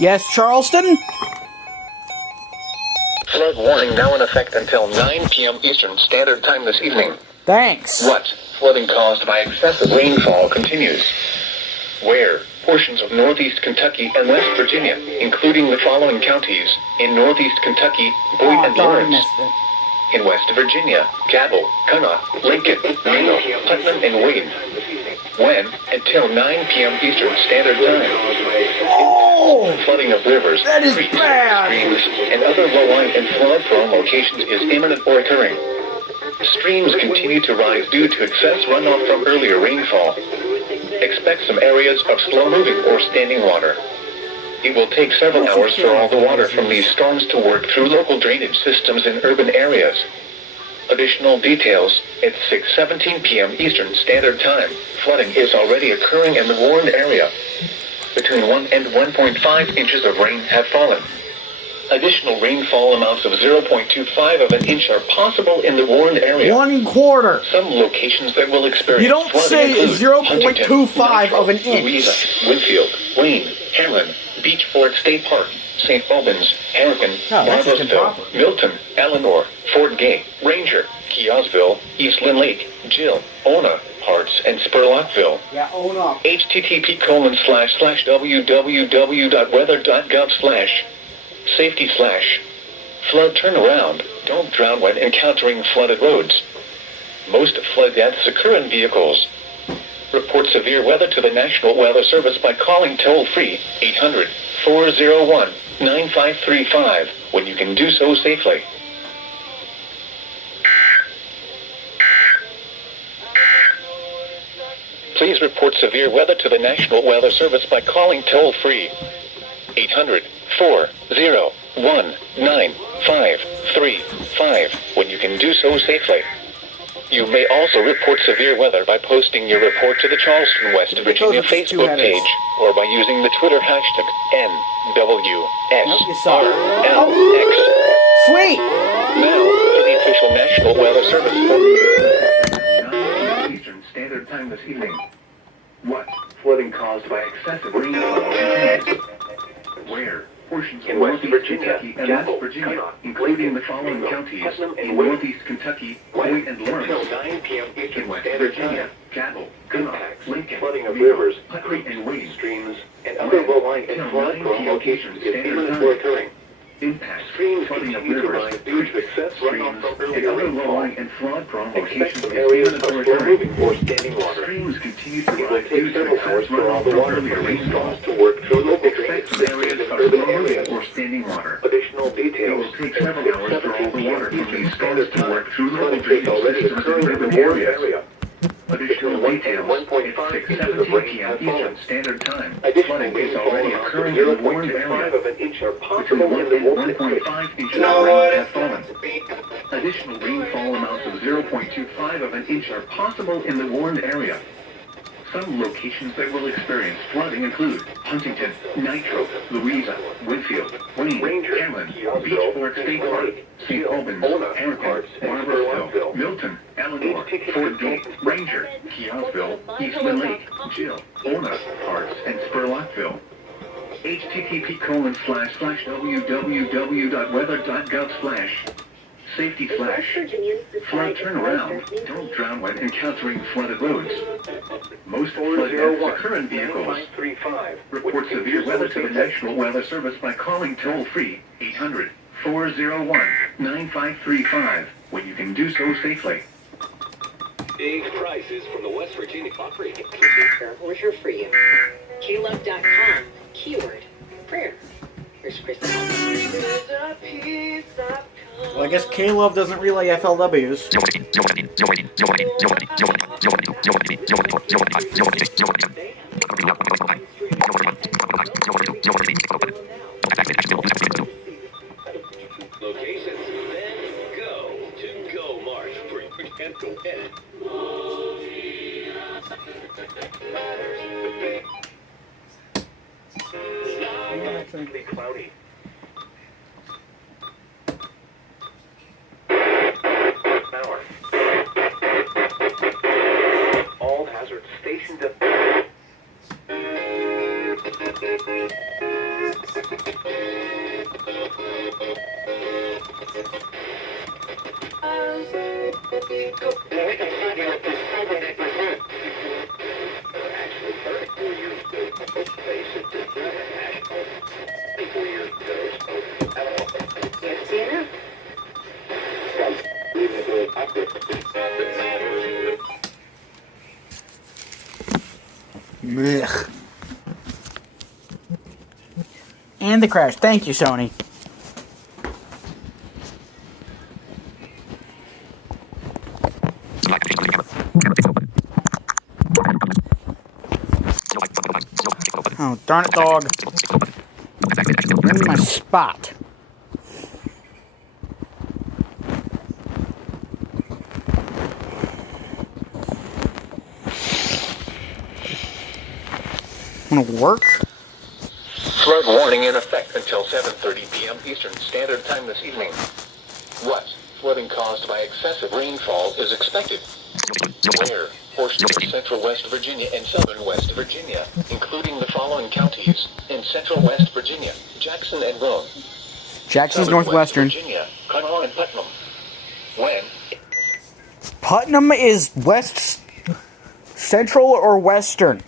Yes, Charleston? Flood warning now in effect until 9 p.m. Eastern Standard Time this evening. Thanks. What? Flooding caused by excessive rainfall continues. Where? Portions of northeast Kentucky and West Virginia, including the following counties. In northeast Kentucky, Boyd and Lawrence. In West Virginia, Cabell, Connaught, Lincoln, Reno, Putnam, and Wayne. When? Until 9 p.m. Eastern Standard Time. Flooding of rivers, creeks, streams, and other low-lying and flood-prone locations is imminent or occurring. Streams continue to rise due to excess runoff from earlier rainfall. Expect some areas of slow-moving or standing water. It will take several hours for all the water from these storms to work through local drainage systems in urban areas. Additional details, at 6:17 p.m. Eastern Standard Time, flooding is already occurring in the warned area. Between 1 and 1.5 inches of rain have fallen. Additional rainfall amounts of 0.25 of an inch are possible in the warned area. 1/4. Some locations that will experience You don't say 0.25 of an inch. Louisa, Winfield, Wayne, Hamlin, Beach Fort State Park, St. Albans, Harrigan, Barblesville, Milton, Eleanor, Fort Gay, Ranger, Keosville, Eastland Lake, Jill, Ona, Harts, and Spurlockville. Yeah, Ona. http://www.weather.gov/safety/flood turnaround. Don't drown when encountering flooded roads. Most flood deaths occur in vehicles. Report severe weather to the National Weather Service by calling toll-free 800-401-9535 when you can do so safely. Please report severe weather to the National Weather Service by calling toll-free 800-401-9535 when you can do so safely. You may also report severe weather by posting your report to the Charleston, West Virginia Facebook page or by using the Twitter hashtag NWSRLX. Sweet! Now, for the official National Weather Service. Eastern Standard Time this evening. What? Flooding caused by excessive rainfall continues. Where? Portions in West Virginia, Cabell, Virginia, including the following counties. In northeast Kentucky, Boyd and Lawrence. Until 9 p.m. Eastern Standard Virginia, Cabell, Connaught, Lincoln, flooding of rivers, Putnam, and Wayne, streams, and other low-lying and flood-prone locations is imminent or occurring. Impact. Streams flooding of rivers, due to excess runoff from earlier rainfall. And flood-prone locations areas of slow-moving or standing water. Streams continue to rise due to excess runoff from earlier rainfall to work through local drainage areas of urban areas or standing water. Additional details. It will take several hours for all the water from these storms to work through local drainage systems in urban areas. Additional details, 1.5 inches of rain have fallen. Standard Time. Flooding is already occurring in the warned area. Between 1 and 1.5 inches of rain have fallen. Additional rainfall amounts of 0.25 of an inch are possible in the warned area. Some locations that will experience flooding include Huntington, Nitro, Louisa, Winfield, Wayne, Hamlin, Beach Fort State Park, St. Albans, Harrigan, Barblesville, Milton, Eleanor, Fort Gay, Ranger, Keosville, Eastland Lake, Jill, Ona, Harts, and Spurlockville. http://www.weather.gov/safety/flood turnaround. Don't drown when encountering flooded roads. Most flood deaths occur in vehicles. Report severe weather to the National Weather Service by calling toll-free 800-401-9535 when you can do so safely. Big prices from the West Virginia Opry. Order free. KLove.com. Keyword prayer. Here's Chris. Well, I guess K-Love doesn't relay FLWs. Locations, then go to Go March for and go ahead. Be cloudy. Hour. All hazards stationed at Ugh. And the crash. Thank you, Sony. Oh, darn it, dog. Give me my spot. Wanna work? Flood warning in effect until 7:30 p.m. Eastern Standard Time this evening. What? Flooding caused by excessive rainfall is expected. Where? Portions of central West Virginia and southern West Virginia, including the following counties: in central West Virginia, Jackson and Roane. Jackson's Southern northwestern. West Virginia, Conroe and Putnam. When? Putnam is west, central, or western?